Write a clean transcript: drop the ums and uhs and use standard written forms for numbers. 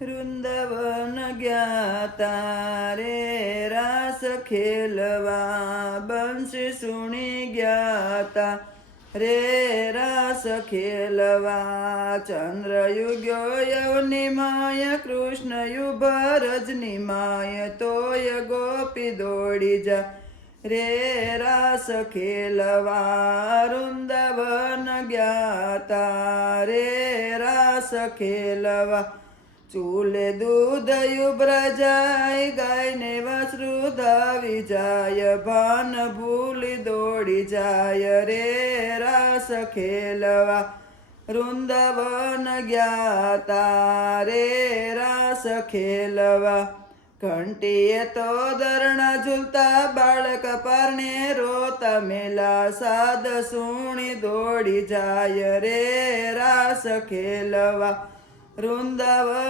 વૃંદાવન ગયા રે રાસ ખેલવા, બંસી સુણી ગયા રે રાસ ખેલવા. ચંદ્રયુગ્યો યવનિમાય, કૃષ્ણયુગ રજનીમાય, તોય ગોપી દોડી જા રે રાસ ખેલવા. વૃંદાવન ગયા રે રાસ ખેલવા, ચૂલે દૂધ ઉભરાજાય, ગાયને વાછરું ધાવી જાય, ભાન ભૂલી દોડી જાય રે રાસ ખેલવા. વૃંદાવન ગયા રે રાસ ખેલવા. ઘંટીએ તો દરણા ઝૂલતા, બાળક પારણે રોતા મેલા, સાદ સુણી દોડી જાય રે રાસ ખેલવા. વૃંદાવન